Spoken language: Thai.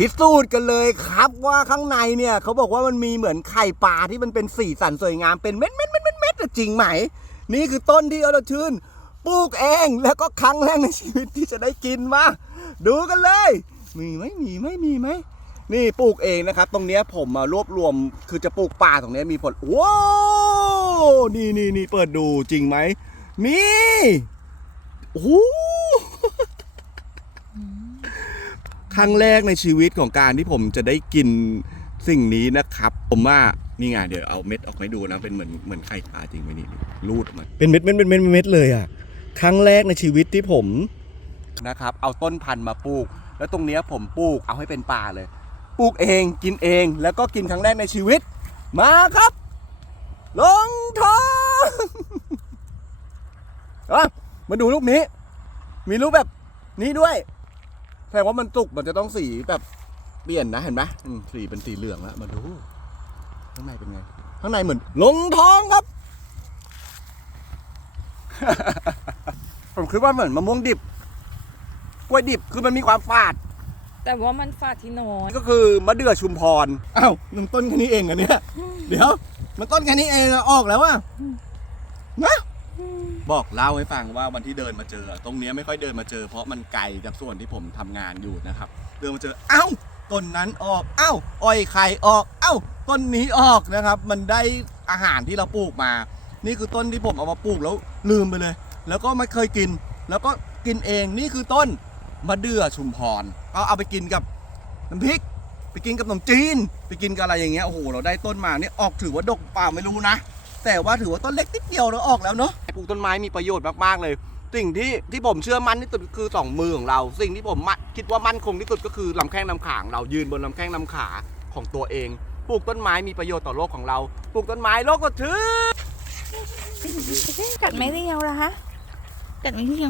พิสูจน์กันเลยครับว่าข้างในเนี่ยเขาบอกว่ามันมีเหมือนไข่ปลาที่มันเป็นสีสันสวยงามเป็นเม็ดเม็ดเม็ดเม็ดเม็ดจริงไหม นี่คือต้นที่อรชื่นปลูกเองแล้วก็ครั้งแรกในชีวิตที่จะได้กินมาดูกันเลย มีไหมมีไหมมีไหมนี่ปลูกเองนะครับ ตรงเนี้ยผมมารวบรวมคือจะปลูกป่าตรงเนี้ยมีผลว้าวนี่นี่นี่เปิดดูจริงไหมนี่โอ้โห ค รั้งแรกในชีวิตของการที่ผมจะได้กินสิ่งนี้นะครับ ผมว่านี่ไงเดี๋ยวเอาเม็ดออกให้ดูนะเป็นเหมือนเหมือนไข่ปลาจริงไหมนี่นี่รูดออกมาเป็นเม็ดเม็ดเม็ดเม็ดเม็ดเลยอะครั้งแรกในชีวิตที่ผมนะครับ เอาต้นพันธุ์มาปลูก แล้วตรงเนี้ยผมปลูกเอาให้เป็นป่าเลย ปลูกเองกินเองแล้วก็กินครั้งแรกในชีวิต มาครับ ลงทองอะมาดูลูกนี้ มีรูปแบบนี้ด้วย แสดงว่ามันสุกมันจะต้องสีแบบเปลี่ยนนะเห็นไหมอืมสีเป็นสีเหลืองแล้วมาดู ข้างในเป็นไง ข้างในเหมือนลงทองครับ ผมคิดว่าเหมือนมะม่วงดิบ กล้วยดิบคือมันมีความฝาด แต่ว่ามันฝาดที่นอนก็คือมะเดื่อชุมพร อ้าวมันต้นแค่นี้เองเหรอะเนี่ย เดี๋ยว มันต้นแค่นี้เองอะออกแล้วอะนะ บอกเล่าให้ฟังว่าวันที่เดินมาเจอ ตรงเนี้ยไม่ค่อยเดินมาเจอ เพราะมันไกลจากส่วนที่ผมทำงานอยู่นะครับ เดินมาเจอเอ้าต้นนั้นออกเอ้าอ้อยไข่ออก เอ้าต้นนี้ออกนะครับ มันได้อาหารที่เราปลูกมา นี่คือต้นที่ผมเอามาปลูกแล้วลืมไปเลย แล้วก็ไม่เคยกิน แล้วก็กินเองนี่คือต้นมะเดื่อชุมพรก็เอาไปกินกับน้ำพริก ไปกินกับขนมจีน ไปกินกับอะไรอย่างเงี้ยโอ้โหเราได้ต้นมาเนี่ยออกถือว่าดกเปล่าไม่รู้นะ แต่ว่าถือว่าต้นเล็กนิดเดียวแล้วออกแล้วเนาะปลูกต้นไม้มีประโยชน์มากๆเลย สิ่งที่ที่ผมเชื่อมั่นที่สุดคือสองมือของเรา สิ่งที่ผมมั่นคิดว่ามั่นคงที่สุดก็คือลำแข้งลำขาของเรายืนบนลำแข้งลำขาของตัวเองปลูกต้นไม้มีประโยชน์ต่อโลกของเราปลูกต้นไม้โลกก็ถือกัดไม่เรียวละฮะกัดไม่เรียว